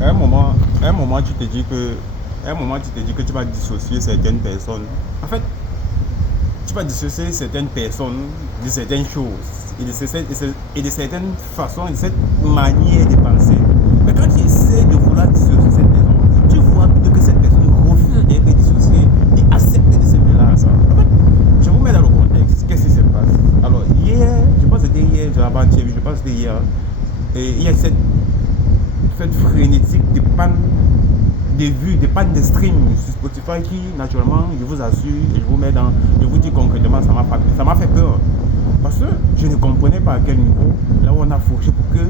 À un moment, tu te dis que, tu vas dissocier certaines personnes. En fait, tu vas dissocier certaines personnes de certaines choses et de certaines façons, de cette manière de penser. Mais quand tu essaies de vouloir dissocier cette personne, tu vois plutôt que cette personne refuse d'être dissociée et accepte de se mêler à ça. En fait, je vous mets dans le contexte. Qu'est-ce qui se passe? Alors, hier, je pense que c'était hier, je pense que c'était hier, et il y a cette frénétique de panne de vues, de panne de stream sur Spotify qui, naturellement, je vous assure, et je vous dis concrètement, ça m'a fait peur. Parce que je ne comprenais pas à quel niveau, là où on a fourché pour que.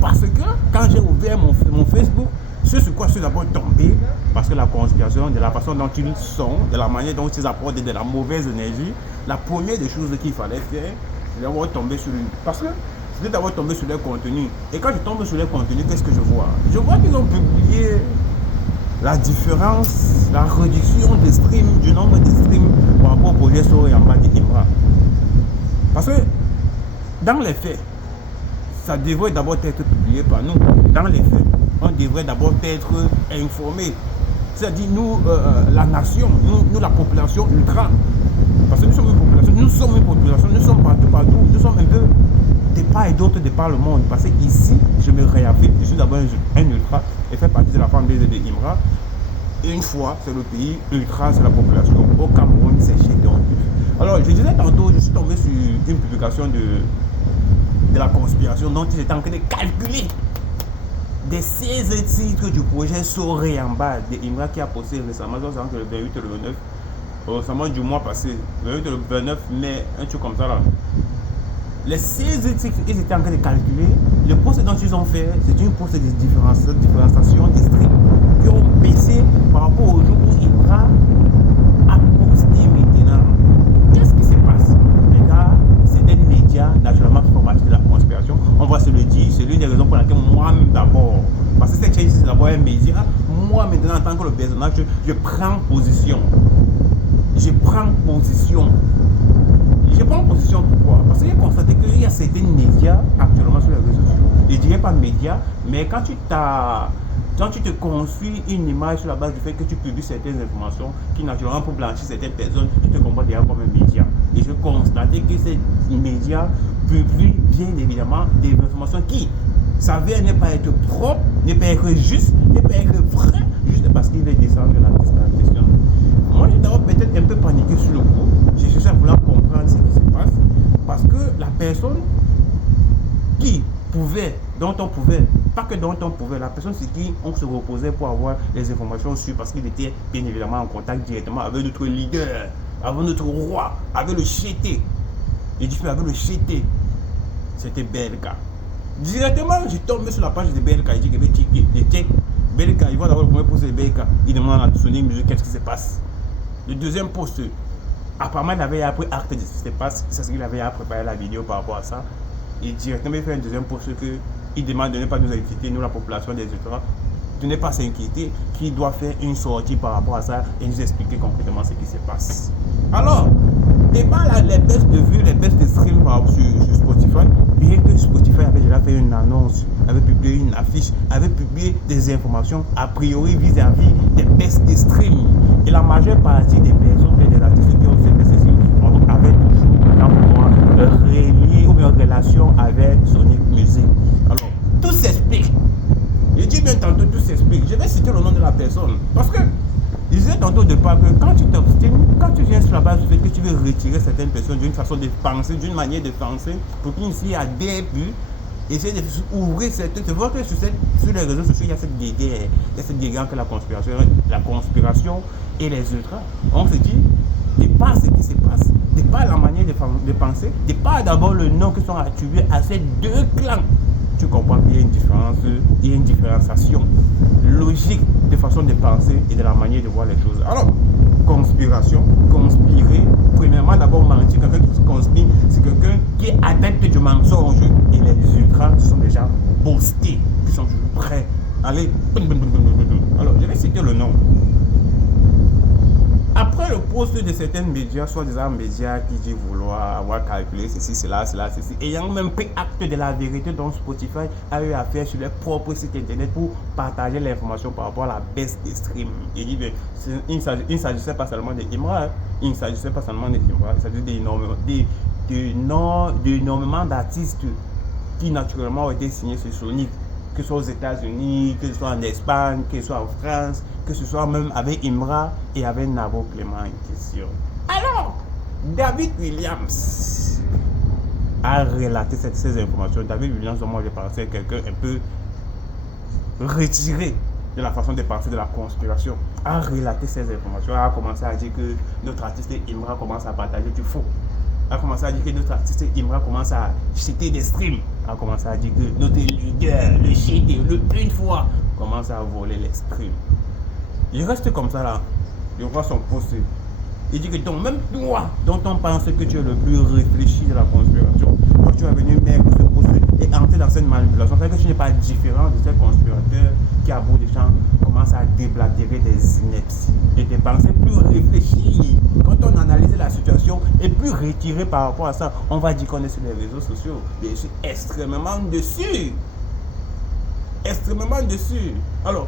Parce que quand j'ai ouvert mon Facebook, ce sur quoi je suis d'abord tombé, parce que la conspiration, de la façon dont ils sont, de la manière dont ils apportent de la mauvaise énergie, la première des choses qu'il fallait faire, c'est d'avoir tombé sur lui. Parce que c'est d'avoir tombé sur leur contenu. Et quand je tombe sur leur contenu, qu'est-ce que je vois? Je vois qu'ils ont publié la différence, la réduction des streams, du nombre de streams par rapport au projet Sori en bas de Imra. Parce que dans les faits, ça devrait d'abord être publié par nous. Dans les faits, on devrait d'abord être informé. C'est-à-dire nous, la nation, nous la population ultra. Parce que nous sommes une population, nous sommes partout, nous sommes un peu de part et d'autre de par le monde. Parce que ici, je me réaffirme, je suis d'abord un ultra et fait partie de la famille de Imra. Une fois, c'est le pays, ultra, c'est la population. Au Cameroun, c'est chez donc. Alors, je disais tantôt, je suis tombé sur une publication de la conspiration dont ils étaient en train de calculer des 16 titres du projet Soré en bas de Imra qui a posté récemment, le 28 et le 29, récemment du mois passé, le 28 et le 29 mai, un truc comme ça là. Les 16 titres, ils étaient en train de calculer. Le poste dont ils ont fait, c'est une poste de différenciation des streams qui ont baissé par rapport au jour où Imra a posté maintenant. Qu'est-ce qui se passe? Les gars, c'est des médias naturellement qui font partie de la conspiration. On va se le dire, c'est l'une des raisons pour laquelle moi d'abord, parce que cette chaîne c'est d'abord un média, moi maintenant en tant que le personnage, je prends position. Je prends position. Pourquoi? Parce que j'ai constaté qu'il y a certains médias actuellement sur les réseaux sociaux. Je ne dirais pas médias, mais quand tu te construis une image sur la base du fait que tu publies certaines informations qui naturellement pour blanchir certaines personnes, tu te comportes déjà comme un média. Et je constate que ces médias publient bien évidemment des informations qui s'avèrent ne pas être propres, ne pas être juste, ne pas être vrai, juste parce qu'il veut descendre la question. Moi, j'ai d'abord peut-être un peu paniqué sur le coup. J'ai cherché à vouloir comprendre ce qui se passe. Parce que la personne dont on pouvait, pas que dont on pouvait, la personne sur qui on se reposait pour avoir les informations sur, parce qu'il était bien évidemment en contact directement avec notre leader, avec notre roi, avec le chété. Et du coup, avec le chété, c'était Belka. Directement, je tombe sur la page de Belka, il dit que je check. Belka, il va d'abord le premier poste de Belka. Il demande à Sonic Music qu'est-ce qui se passe. Le deuxième poste, apparemment, il avait appris acte de ce qui se passe. C'est ce qu'il avait préparé la vidéo par rapport à ça. Et directement, il fait un deuxième poste qu'il demande de ne pas nous inquiéter, nous, la population des ultras, de ne pas s'inquiéter, qu'il doit faire une sortie par rapport à ça et nous expliquer concrètement ce qui se passe. Alors, et pas les baisses de vues, les baisses de stream sur Spotify, bien que Spotify avait déjà fait une annonce, avait publié une affiche, avait publié des informations a priori vis-à-vis des baisses de stream. Et la majeure partie des personnes, des artistes qui ont fait ceci, avaient toujours, dans le mois, relié ou bien en relation avec Sonic Music. Alors, tout s'explique. Je dis bien tantôt, tout s'explique. Je vais citer le nom de la personne. Parce que je disais tantôt de part que quand tu t'obstines, quand tu viens sur la base du fait que tu veux retirer certaines personnes d'une façon de penser, d'une manière de penser, pour qu'ils s'y adhèrent plus, essayer d'ouvrir certaines. Tu vois que sur les réseaux sociaux, il y a cette guerre. Il y a cette guerre entre la conspiration et les ultras. On se dit, c'est pas ce qui se passe, c'est pas la manière de penser, c'est pas d'abord le nom qui sont attribués à ces deux clans. Tu comprends qu'il y a une différence, il y a une différenciation logique de façon de penser et de la manière de voir les choses. Alors, conspiration, conspirer, premièrement d'abord mentir, quelqu'un qui se conspire, c'est quelqu'un qui est adepte du mensonge et les ultras sont déjà boostés, qui sont toujours prêts. Allez, alors je vais citer le nom. Après le post de certains médias, soi-disant médias qui disent vouloir avoir calculé ceci, cela, ceci, ayant même pris acte de la vérité dont Spotify a eu à faire sur leur propre site internet pour partager l'information par rapport à la baisse des streams. Il dit, il ne s'agissait pas seulement des Imra, il ne s'agissait pas seulement des Imra, il s'agissait d'énormément d'artistes qui naturellement ont été signés sur Sonic, que ce soit aux États-Unis, que ce soit en Espagne, que ce soit en France, que ce soit même avec Imra et avec Nabo Clément en question. Alors, David Williams a relaté ces informations. David Williams, moi j'ai pensé à quelqu'un un peu retiré de la façon de penser de la conspiration, a relaté ces informations, a commencé à dire que notre artiste Imra commence à partager du faux, a commencé à dire que notre artiste Imra commence à jeter des streams, a commencé à dire que notre leader, le shit, le une fois, commence à voler les streams. Il reste comme ça là, je vois son post. Il dit que donc même toi, dont on pense que tu es le plus réfléchi de la conspiration, quand tu vas venir mettre ce post et entrer dans cette manipulation, c'est que tu n'es pas différent de ces conspirateurs qui, à bout des champs, commencent à déblatérer des inepties et des pensées plus réfléchies. Quand on analyse la situation et plus retiré par rapport à ça, on va dire qu'on est sur les réseaux sociaux. Et je suis extrêmement dessus. Extrêmement dessus. Alors,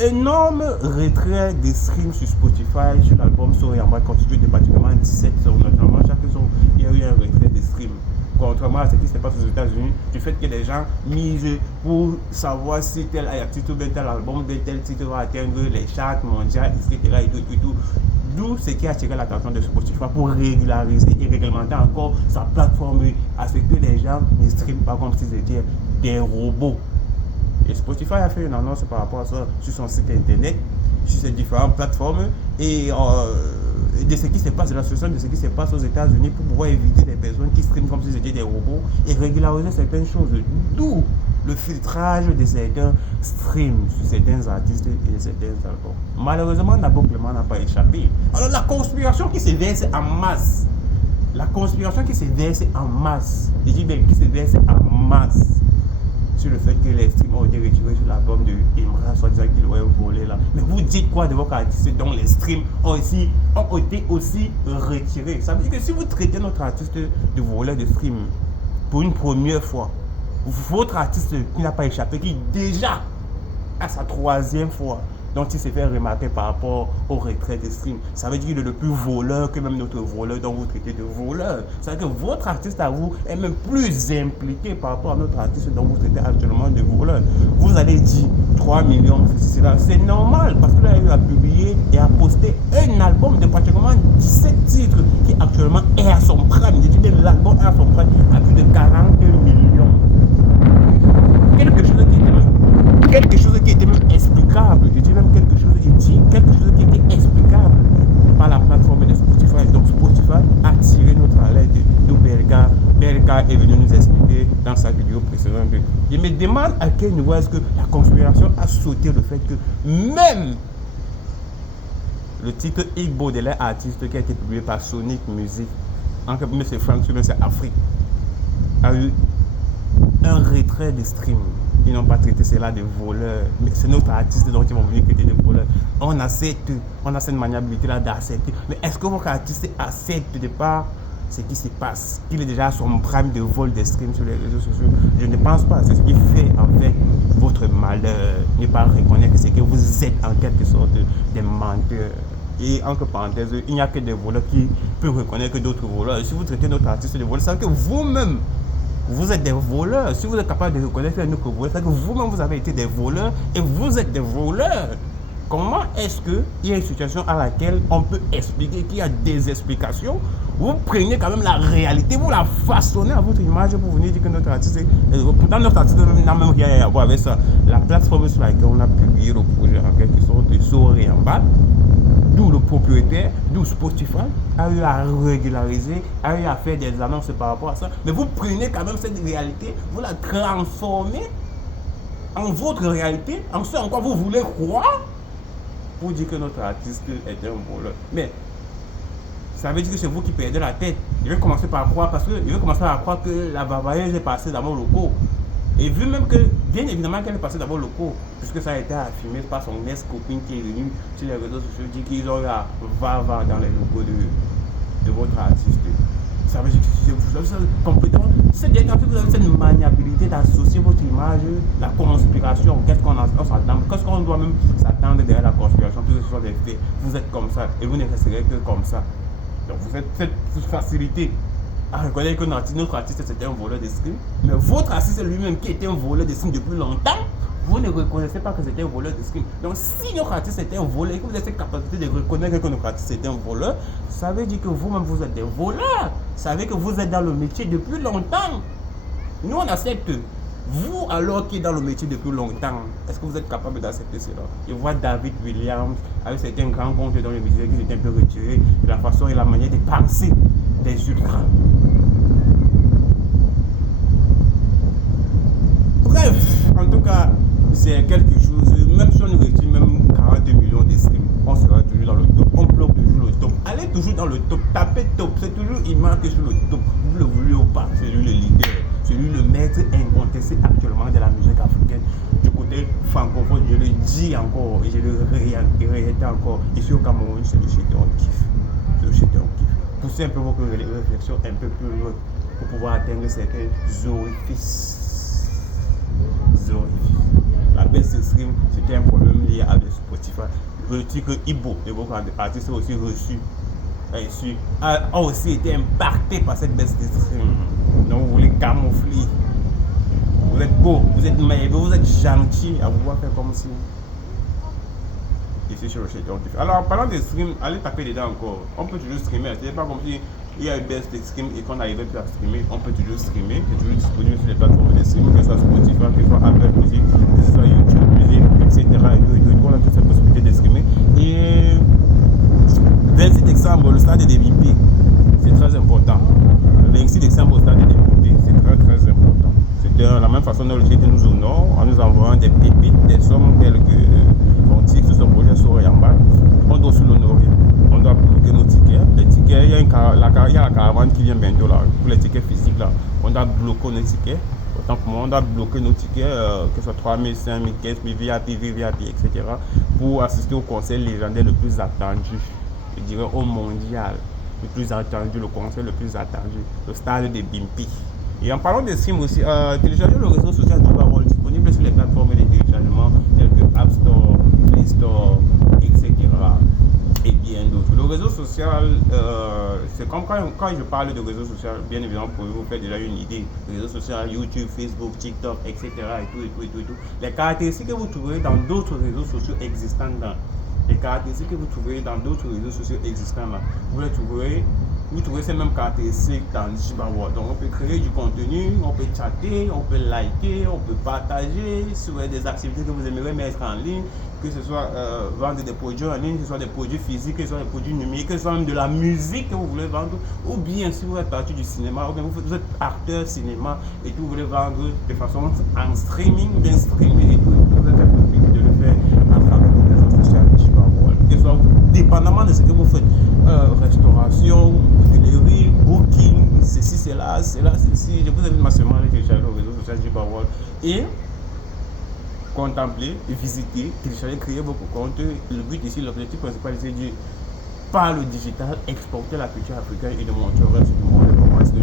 énorme retrait des streams sur Spotify sur l'album Sorry en bas constitué de pratiquement 17 heures. Normalement, chaque jour, il y a eu un retrait des streams. Contrairement à ce qui se passe aux États-Unis, du fait que les gens misent pour savoir si tel artiste ou tel album de tel titre va atteindre les charts mondiales, etc. et tout. D'où ce qui a attiré l'attention de Spotify pour régulariser et réglementer encore sa plateforme à ce que les gens ne streament pas comme s'ils étaient des robots. Et Spotify a fait une annonce par rapport à ça sur son site internet, sur ses différentes plateformes et de ce qui se passe, de la situation de ce qui se passe aux États-Unis pour pouvoir éviter des personnes qui streament comme s'ils étaient des robots et régulariser certaines choses. D'où le filtrage de certains streams sur certains artistes et de certains albums. Malheureusement, Nabo Clément n'a pas échappé. Alors la conspiration qui se verse en masse, je dis bien qui se verse en masse, sur le fait que les streams ont été retirés sur l'album de Imra, soit disant qu'il aurait volé là. Mais vous dites quoi de votre artiste dont les streams ont été aussi retirés? Ça veut dire que si vous traitez notre artiste de voleur de stream pour une première fois, votre artiste qui n'a pas échappé, qui déjà à sa troisième fois dont il s'est fait remarquer par rapport au retrait des streams, ça veut dire qu'il est le plus voleur que même notre voleur dont vous traitez de voleur. Ça veut dire que votre artiste à vous est même plus impliqué par rapport à notre artiste dont vous traitez actuellement de voleur. Vous allez dire 3 millions, c'est normal parce qu'il a eu à publier et à poster un album de pratiquement 17 titres qui actuellement est à son prime. Je dis bien l'album est à son prime à plus de 40 millions. Quelque chose qui était même explicable, je dis même quelque chose qui était explicable par la plateforme de Spotify. Donc Spotify a tiré notre alerte d'où Belka est venu nous expliquer dans sa vidéo précédente. Je me demande à quel niveau est-ce que la conspiration a sauté le fait que même le titre Igbo Baudelaire artiste qui a été publié par Sonic Music, en fait, c'est Frank, c'est Afrique, a eu un retrait de stream. Ils n'ont pas traité cela de voleurs, mais c'est notre artiste dont ils vont venir traiter de voleurs. On a cette maniabilité là d'accepter. Mais est-ce que votre artiste accepte de par ce qui se passe, qu'il est déjà à son prime de vol des streams sur les réseaux sociaux? Je ne pense pas. C'est ce qui fait en fait votre malheur. Ne pas reconnaître que c'est que vous êtes en quelque sorte des menteurs. Et entre parenthèses, il n'y a que des voleurs qui peuvent reconnaître d'autres voleurs. Et si vous traitez notre artiste de voleur, c'est que vous-même vous êtes des voleurs. Si vous êtes capable de reconnaître un autre voleur, c'est que vous-même vous avez été des voleurs et vous êtes des voleurs. Comment est-ce qu'il y a une situation à laquelle on peut expliquer qu'il y a des explications? Vous prenez quand même la réalité, vous la façonnez à votre image pour venir dire que notre artiste pourtant notre artiste n'a même rien à voir avec ça. La plateforme sur laquelle on a publié le projet en quelque sorte de Sorry en bas, d'où le propriétaire, d'où Spotify a eu à régulariser, a eu à faire des annonces par rapport à ça. Mais vous prenez quand même cette réalité, vous la transformez en votre réalité, en ce en quoi vous voulez croire, pour dire que notre artiste est un voleur. Mais ça veut dire que c'est vous qui perdez la tête. Je vais commencer par croire, parce que je vais commencer à croire que la barbarie est passée dans mon loco. Et vu même que, bien évidemment, qu'elle est passée d'abord le cours, puisque ça a été affirmé par son ex-copine qui est venue sur les réseaux sociaux dire qu'ils ont eu à va dans les locaux de votre artiste. Ça veut dire que vous avez complètement. C'est bien quand vous avez cette maniabilité d'associer votre image, la conspiration, qu'est-ce qu'on s'attend, qu'est-ce qu'on doit même s'attendre derrière la conspiration, puisque ce sont des faits. Vous êtes comme ça et vous ne resterez que comme ça. Donc vous êtes cette facilité à reconnaître que notre artiste c'était un voleur d'estime, mais votre artiste lui-même qui était un voleur d'estime depuis longtemps, vous ne reconnaissez pas que c'était un voleur d'estime. Donc si notre artiste était un voleur et que vous avez cette capacité de reconnaître que notre artiste était un voleur, ça veut dire que vous-même vous êtes des voleurs. Ça veut dire que vous êtes dans le métier depuis longtemps. Nous on accepte. Vous alors qui êtes dans le métier depuis longtemps, est-ce que vous êtes capable d'accepter cela? Je vois David Williams avec certains grands comptes dans les médias qui s'étaient un peu retirés de la façon et la manière de penser des ultras. Bref, en tout cas, c'est quelque chose, même si on nous retire même 42 millions d'estime, on sera toujours dans le top, on bloque toujours le top. Allez toujours dans le top, tapez top, c'est toujours il marque sur le top, vous le voulez ou pas, c'est lui le leader, c'est lui le maître incontesté actuellement de la musique africaine. Du côté francophone, je le dis encore et je le répète encore, ici au Cameroun, c'est le Chétéon Kiff. C'est le Chétéon Kiff. Poussez un peu vos réflexions un peu plus loin pour pouvoir atteindre certains orifices. La baisse stream, c'était un problème lié à Spotify. Je dis que Ibo, et beaucoup d'artistes ont aussi reçu, a aussi été impacté par cette baisse de stream. Donc vous voulez camoufler. Vous êtes beau, vous êtes meilleur, vous êtes gentil à vouloir faire comme si. Ici sur le Chétéon. Alors en parlant de stream, allez taper dedans encore. On peut toujours streamer. C'est pas comme si il y a une baisse de stream et qu'on n'arrivait plus à streamer. On peut toujours streamer. C'est toujours disponible sur les plateformes de stream, que ce soit Spotify, que ce soit Apple Music, que ce soit YouTube Music, etc. On a toutes ces possibilités de streamer. Et 26 décembre, le stade des VIP, c'est très important. Le 26 décembre, au stade des VIP, c'est très très important. C'est de la même façon dont le GT nous honore en nous envoyant des pépites, des sommes telles que que ce soit projet sur Yamba, on doit aussi l'honorer. On doit bloquer nos tickets. Les tickets, il y a la caravane qui vient bientôt là, pour les tickets physiques là. On doit bloquer nos tickets. Autant que moi, on doit bloquer nos tickets, que ce soit 3000, 5000, 15 000, VIP, VVIP, etc. pour assister au concert légendaire le plus attendu. Je dirais au mondial, le plus attendu, le concert le plus attendu, le stade de Bimpi. Et en parlant de stream aussi, téléchargez le réseau social du Barol, disponible sur les plateformes de téléchargement telles que App Store, Play Store, etc. Et bien d'autres. Le réseau social, c'est comme quand je parle de réseau social, bien évidemment, pour vous faire déjà une idée. Réseau social, YouTube, Facebook, TikTok, etc. et tout. Les caractéristiques que vous trouverez dans d'autres réseaux sociaux existants les caractéristiques que vous trouverez dans d'autres réseaux sociaux existants là, vous trouverez ces mêmes caractéristiques dans Jibawa. Donc on peut créer du contenu, on peut chatter, on peut liker, on peut partager sur des activités que vous aimeriez mettre en ligne, que ce soit vendre des produits en ligne, que ce soit des produits physiques, que ce soit des produits numériques, que ce soit même de la musique que vous voulez vendre, ou bien si vous êtes parti du cinéma, ou bien vous êtes acteur cinéma et que vous voulez vendre de façon en streaming, bien streamer et tout, vous avez la possibilité de le faire à travers les réseaux sociaux Jibawa. Que ce soit dépendamment de ce que vous faites, restauration, hôtellerie, booking, ceci, cela, ceci. Je vous invite massivement à aller télécharger le réseau social Jibawa et contempler, visiter, télécharger, créer votre compte. Le but ici, l'objectif principal, c'est de, par le digital, exporter la culture africaine et de montrer au reste du monde comment est-ce que